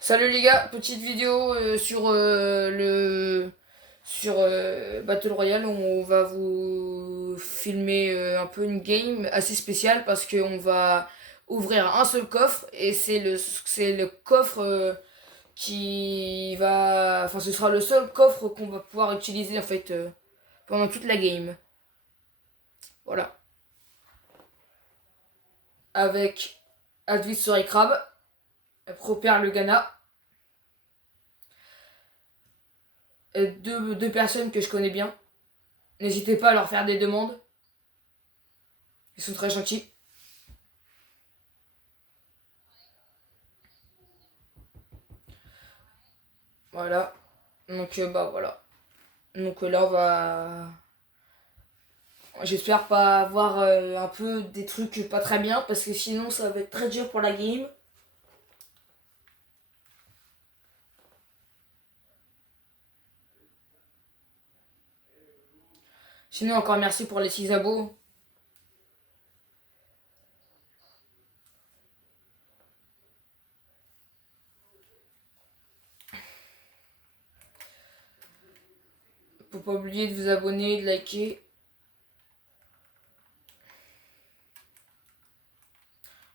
Salut les gars, petite vidéo sur Battle Royale. On va vous filmer un peu une game assez spéciale parce qu'on va ouvrir un seul coffre et c'est le coffre qui va, enfin ce sera le seul coffre qu'on va pouvoir utiliser en fait pendant toute la game. Voilà, avec Advis Sorry Crab, Proper le Ghana, deux personnes que je connais bien. N'hésitez pas à leur faire des demandes. Ils sont très gentils. Voilà. Donc bah voilà. Donc là on va. J'espère pas avoir un peu des trucs pas très bien parce que sinon ça va être très dur pour la game. Sinon encore merci pour les 6 abos. Faut pas oublier de vous abonner, de liker,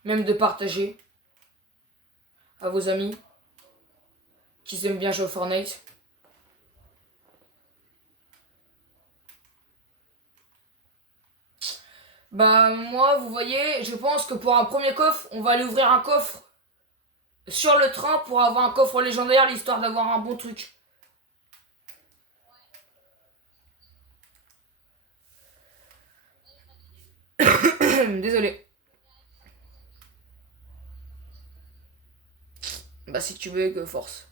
même de partager à vos amis qui aiment bien jouer au Fortnite. Bah moi vous voyez, je pense que pour un premier coffre, on va aller ouvrir un coffre sur le train pour avoir un coffre légendaire, l'histoire d'avoir un bon truc. Désolé. Bah si tu veux que force.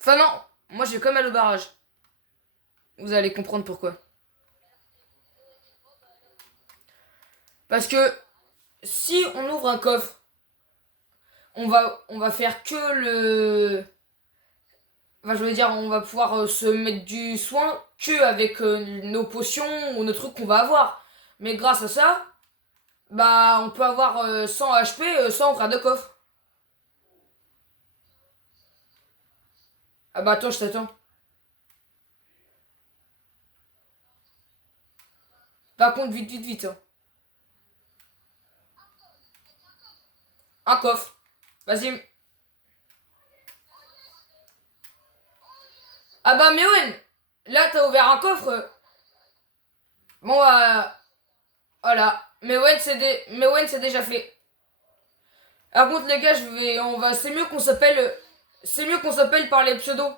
Enfin non, moi je vais comme aller au barrage. Vous allez comprendre pourquoi. Parce que si on ouvre un coffre, on va faire que le... Enfin je veux dire, on va pouvoir se mettre du soin que avec nos potions ou nos trucs qu'on va avoir. Mais grâce à ça, bah on peut avoir 100 HP sans ouvrir de coffre. Ah bah attends, je t'attends. Par contre, vite, vite, vite, hein. Un coffre. Vas-y. Ah bah mais ouais, là t'as ouvert un coffre. Bon bah voilà. Mais ouais, c'est déjà fait. Par contre les gars, c'est mieux qu'on s'appelle par les pseudos.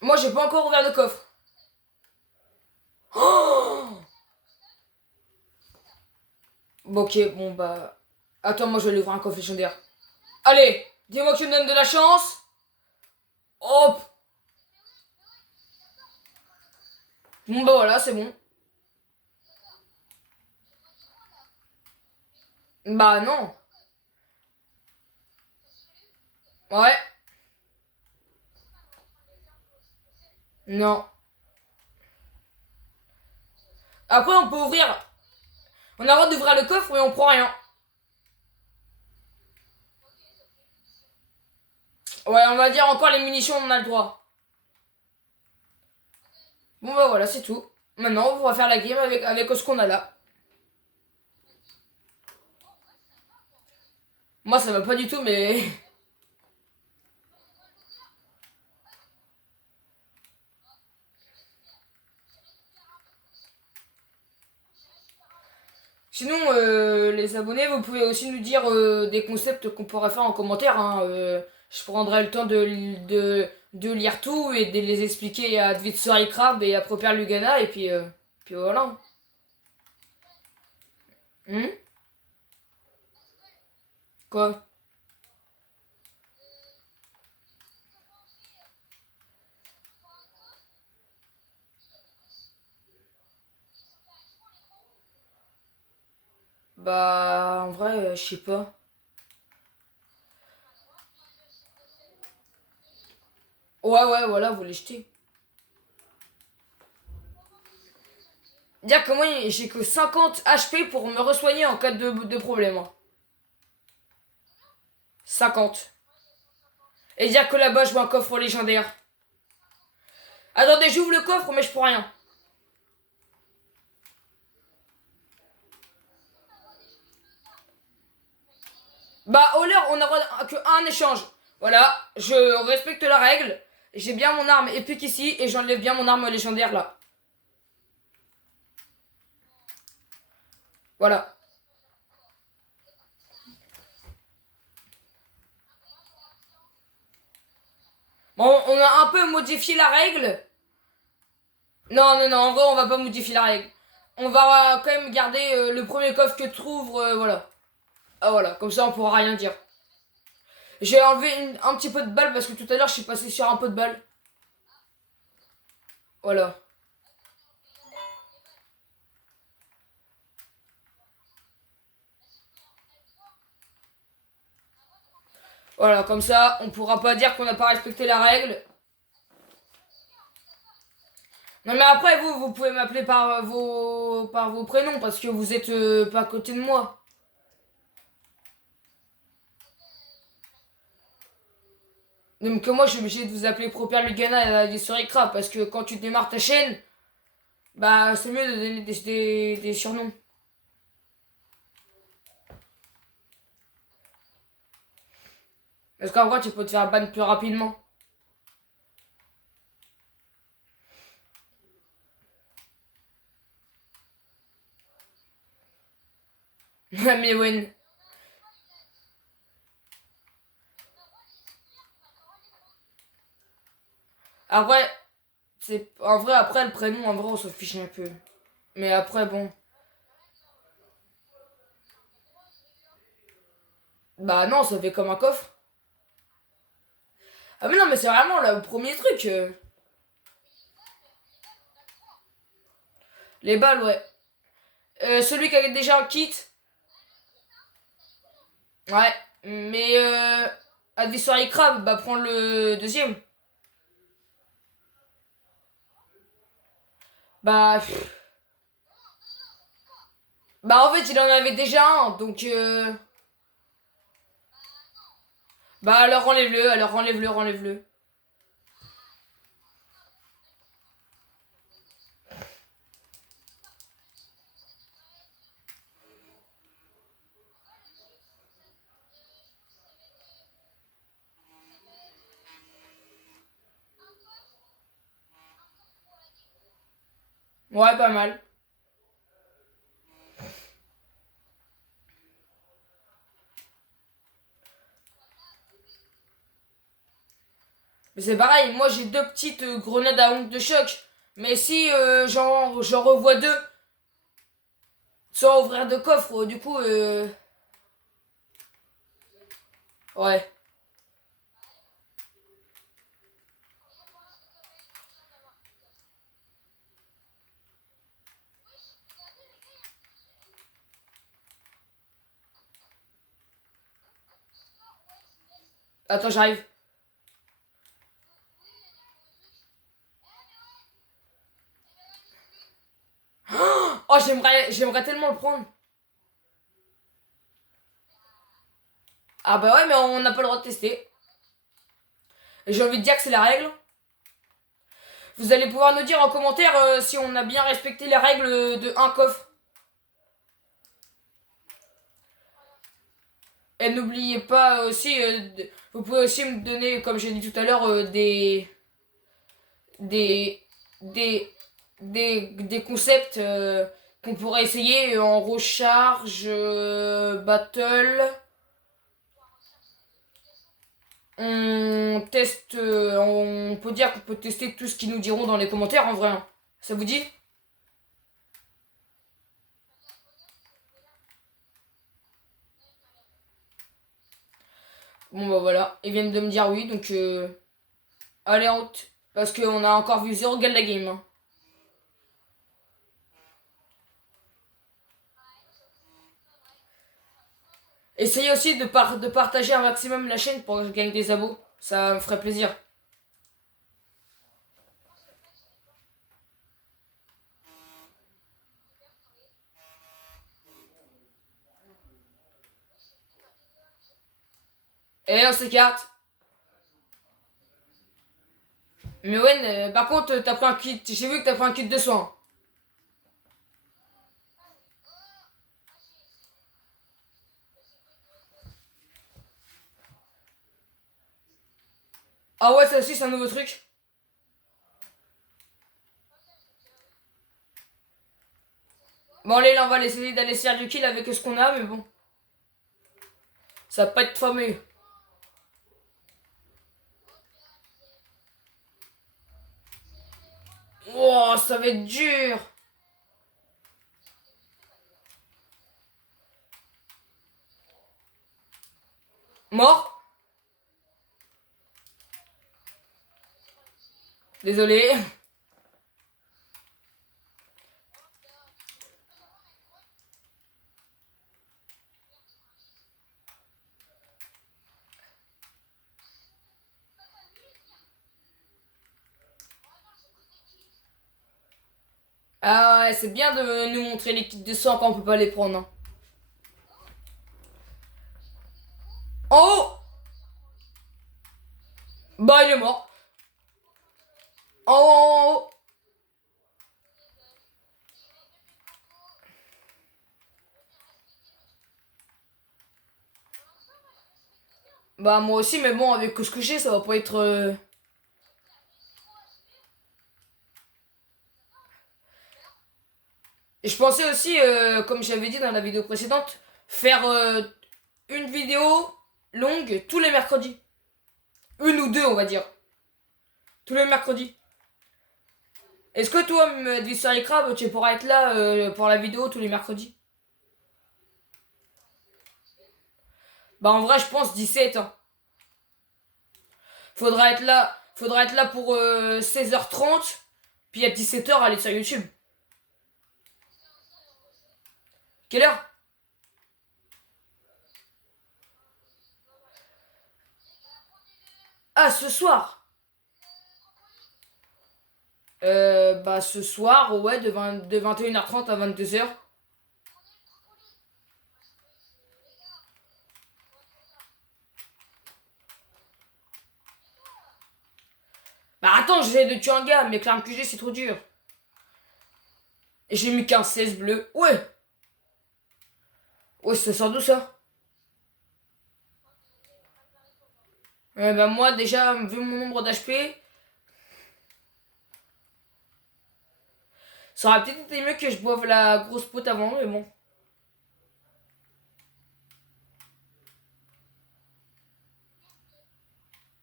Moi j'ai pas encore ouvert de coffre. Oh, bon, ok, bon bah attends, moi je vais aller ouvrir un coffre légendaire. Allez, dis-moi que tu me donnes de la chance. Hop. Bon bah voilà, c'est bon. Bah non. Ouais. Non. Après on peut ouvrir. On a le droit d'ouvrir le coffre mais on prend rien. Ouais, on va dire encore les munitions, on a le droit. Bon bah voilà, c'est tout. Maintenant, on va faire la game avec ce qu'on a là. Moi, ça va pas du tout, mais... Sinon, les abonnés, vous pouvez aussi nous dire des concepts qu'on pourrait faire en commentaire, hein. Je prendrai le temps de lire tout et de les expliquer à Dvitsari Crab et à Proper Lugana, et puis voilà. Hmm. Quoi? Bah, en vrai, je sais pas. Ouais, ouais, voilà, vous les jetez. Dire que moi, j'ai que 50 HP pour me resoigner en cas de problème, hein. 50. Et dire que là-bas, je vois un coffre légendaire. Attendez, j'ouvre le coffre, mais je prends rien. Bah, au l'air, on n'a que un échange. Voilà, je respecte la règle. J'ai bien mon arme épique ici et j'enlève bien mon arme légendaire là. Voilà. Bon, on a un peu modifié la règle. Non, non, non, en vrai, on va pas modifier la règle. On va quand même garder le premier coffre que tu trouves, voilà. Ah voilà, comme ça on pourra rien dire. J'ai enlevé un petit peu de balle parce que tout à l'heure je suis passé sur un peu de balle. Voilà. Voilà, comme ça on pourra pas dire qu'on n'a pas respecté la règle. Non mais après vous pouvez m'appeler par vos prénoms parce que vous êtes pas à côté de moi. Donc que moi je suis obligé de vous appeler Proper Lugana et sur Ecra parce que quand tu démarres ta chaîne, bah c'est mieux de donner des surnoms. Parce qu'en vrai tu peux te faire ban plus rapidement. Mais ouais. Après, c'est en vrai après le prénom en vrai on s'en fiche un peu. Mais après bon. Bah non, ça fait comme un coffre. Ah mais non mais c'est vraiment le premier truc. Les balles ouais. Celui qui a déjà un kit. Ouais. Mais Adversary Crab, bah prends le deuxième. Bah bah en fait il en avait déjà un donc bah alors enlève-le, alors enlève-le, enlève-le. Ouais, pas mal. Mais c'est pareil, moi j'ai deux petites grenades à ongle de choc. Mais si j'en revois deux sans ouvrir de coffre, du coup ouais. Attends, j'arrive. Oh, j'aimerais tellement le prendre. Ah bah ouais, mais on n'a pas le droit de tester. J'ai envie de dire que c'est la règle. Vous allez pouvoir nous dire en commentaire si on a bien respecté les règles de un coffre. Et n'oubliez pas aussi, vous pouvez aussi me donner, comme j'ai dit tout à l'heure, des, des, des concepts qu'on pourrait essayer en recharge, battle. On teste, on peut dire qu'on peut tester tout ce qu'ils nous diront dans les commentaires en vrai, hein. Ça vous dit? Bon bah voilà, ils viennent de me dire oui, donc allez en route. Parce qu'on a encore vu zéro gal la game, hein. Essayez aussi de partager un maximum la chaîne pour gagner des abos. Ça me ferait plaisir. Et on s'écarte. Mais ouais, par contre, t'as pris un kit. J'ai vu que t'as pris un kit de soins. Ah ouais, ça aussi, c'est un nouveau truc. Bon, allez, là, on va essayer d'aller se faire du kill avec ce qu'on a, mais bon. Ça va pas être fameux. Oh, ça va être dur. Mort. Désolé. Ah ouais, c'est bien de nous montrer les kits de sang quand on peut pas les prendre, hein. En haut. Bah, il est mort. En haut, en haut. Bah, moi aussi, mais bon, avec ce que j'ai, ça va pas être... Et je pensais aussi, comme j'avais dit dans la vidéo précédente, faire une vidéo longue tous les mercredis. Une ou deux, on va dire. Tous les mercredis. Est-ce que toi, Advisor et Crab, tu pourras être là pour la vidéo tous les mercredis? Bah en vrai, je pense 17, hein. Faudra être là pour 16h30, puis à 17h aller sur YouTube. Quelle heure? Ah, ce soir. Bah ce soir, ouais, de 21h30 à 22h. Bah attends, j'essaie de tuer un gars, mais que l'arme que j'ai, c'est trop dur. Et j'ai mis qu'un 16 bleu. Ouais. Ouais, ça sort d'où ça? Bah moi, déjà, vu mon nombre d'HP, ça aurait peut-être été mieux que je boive la grosse pote avant, mais bon.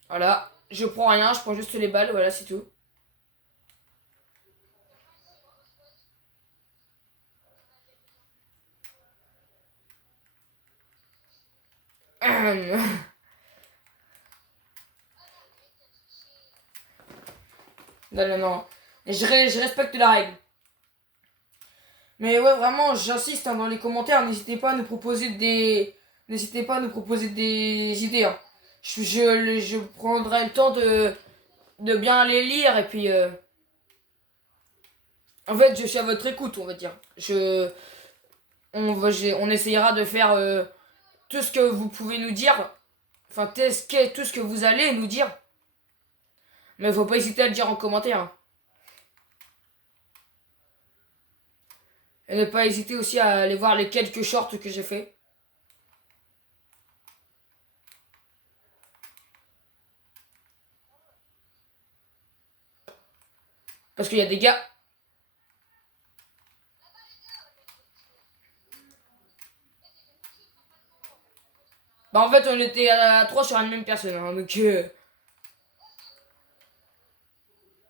Voilà. Je prends rien, je prends juste les balles, voilà, c'est tout. Non, non, non. Je respecte la règle. Mais ouais, vraiment, j'insiste hein, dans les commentaires, n'hésitez pas à nous proposer des... N'hésitez pas à nous proposer des idées, hein. Je prendrai le temps de bien les lire et puis... en fait, je suis à votre écoute, on va dire. On essayera de faire tout ce que vous pouvez nous dire. Enfin, tout ce que vous allez nous dire. Mais faut pas hésiter à le dire en commentaire, hein. Et ne pas hésiter aussi à aller voir les quelques shorts que j'ai fait. Parce qu'il y a des gars... Bah en fait on était à 3 sur une même personne, hein, donc...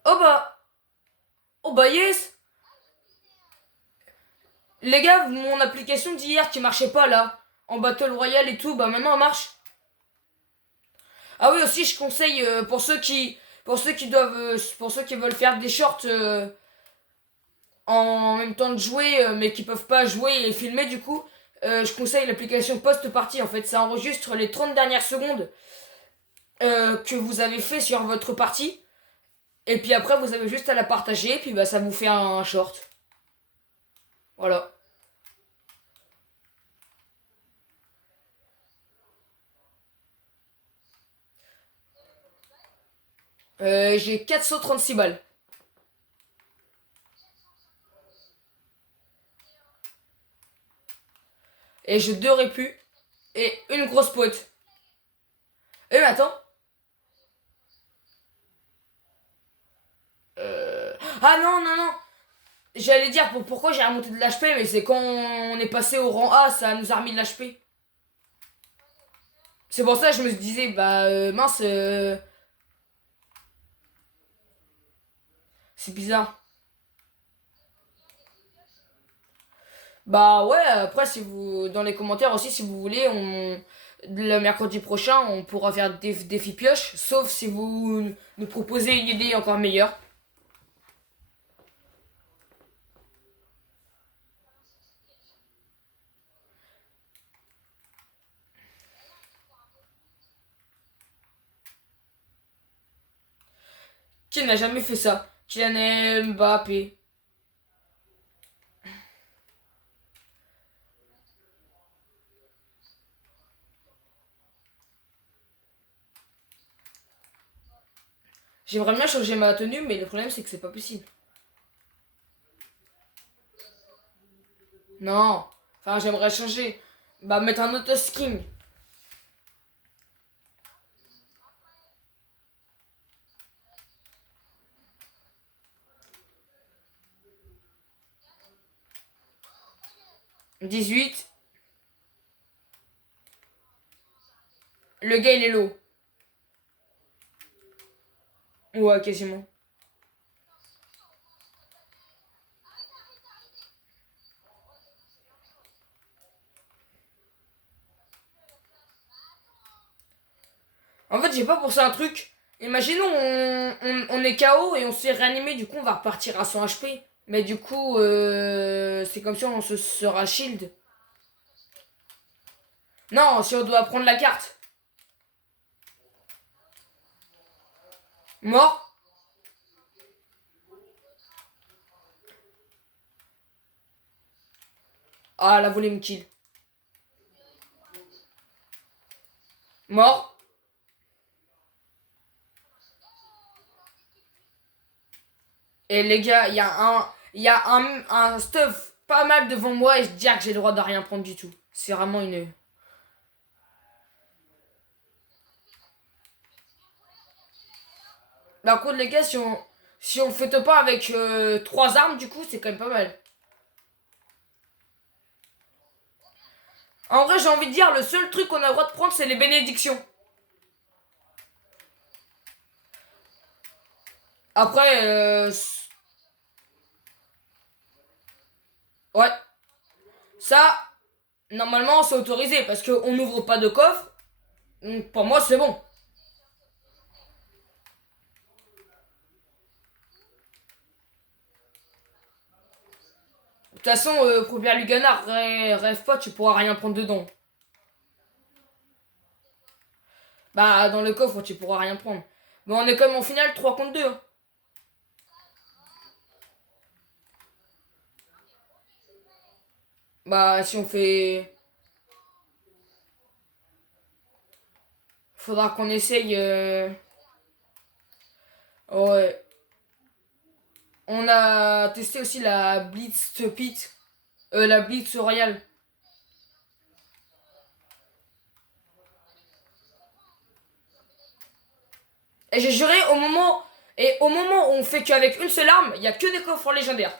Oh bah... Oh bah yes. Les gars, mon application d'hier qui marchait pas là, en Battle Royale et tout, bah maintenant elle marche. Ah oui aussi je conseille pour ceux qui veulent faire des shorts en même temps de jouer mais qui peuvent pas jouer et filmer du coup, je conseille l'application Post-Party en fait, ça enregistre les 30 dernières secondes que vous avez fait sur votre partie et puis après vous avez juste à la partager et puis bah ça vous fait un short. Voilà. J'ai 436 balles. Et j'ai deux répus et une grosse pote. Mais attends. Ah non, non, non. J'allais dire pourquoi j'ai remonté de l'HP, mais c'est quand on est passé au rang A, ça nous a remis de l'HP. C'est pour ça que je me disais, bah mince, c'est bizarre. Bah ouais, après, si vous, dans les commentaires aussi, si vous voulez, le mercredi prochain, on pourra faire des défis pioche, sauf si vous nous proposez une idée encore meilleure. Qui n'a jamais fait ça? Kylian Mbappé. J'aimerais bien changer ma tenue, mais le problème c'est que c'est pas possible. Non. Enfin, j'aimerais changer. Bah, mettre un autre skin. 18. Le gars, il est low. Ouais, quasiment. En fait, j'ai pas pensé à un truc. Imaginons, on est KO et on s'est réanimé, du coup, on va repartir à 100 HP. Mais du coup, c'est comme si on se sera shield. Non, si on doit prendre la carte. Mort. Ah, la volée me kill. Mort. Et les gars, il y a un stuff pas mal devant moi et je dis que j'ai le droit de rien prendre du tout. C'est vraiment une. Par contre, les gars, si on fait top 1 avec 3 armes, du coup, c'est quand même pas mal. En vrai, j'ai envie de dire, le seul truc qu'on a le droit de prendre, c'est les bénédictions. Après, ouais, ça, normalement, c'est autorisé parce qu'on n'ouvre pas de coffre. Donc, pour moi, c'est bon. De toute façon, Première Lugana, rêve pas, tu pourras rien prendre dedans. Bah, dans le coffre, tu pourras rien prendre. Mais on est quand même en finale 3 contre 2. Hein. Bah, si on fait. Faudra qu'on essaye. Ouais. On a testé aussi la Blitz Pit. La Blitz Royale. Et j'ai juré au moment. Et au moment où on fait qu'avec une seule arme, il y a que des coffres légendaires.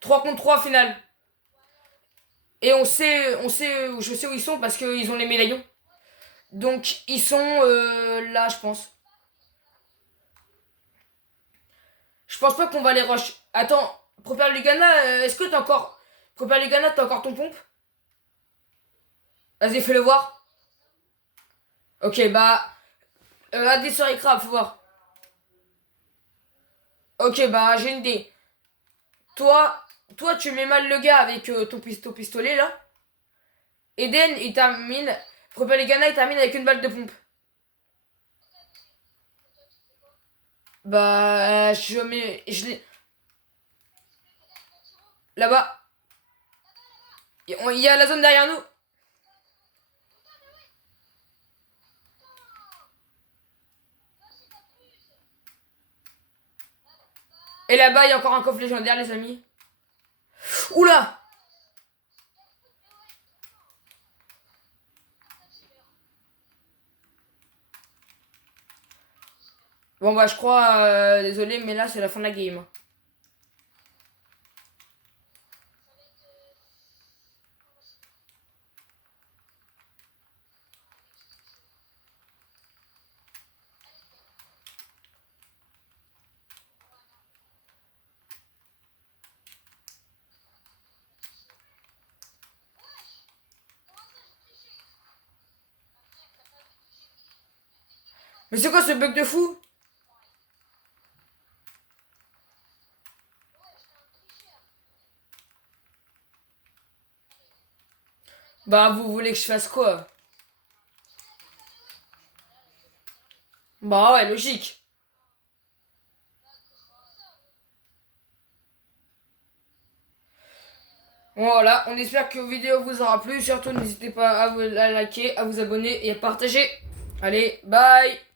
3 contre 3 finale. Et je sais où ils sont parce qu'ils ont les médaillons. Donc ils sont là, je pense. Je pense pas qu'on va les rush. Attends, Prepare Lugana, est-ce que t'as encore. Prepare Lugana, t'as encore ton pompe? Vas-y, fais-le voir. Ok, bah. AD sur écran, faut voir. Ok, bah, j'ai une idée. Toi, toi, tu mets mal le gars avec ton pistolet là. Eden, il termine. Prepare Lugana, il termine avec une balle de pompe. Bah, je mets. Je l'ai. Là-bas. Il y a la zone derrière nous. Et là-bas, il y a encore un coffre légendaire, les amis. Oula! Bon, bah, je crois, désolé, mais là, c'est la fin de la game. Mais c'est quoi ce bug de fou? Bah, vous voulez que je fasse quoi? Bah ouais, logique. Voilà, on espère que la vidéo vous aura plu. Surtout, n'hésitez pas à vous à liker, à vous abonner et à partager. Allez, bye!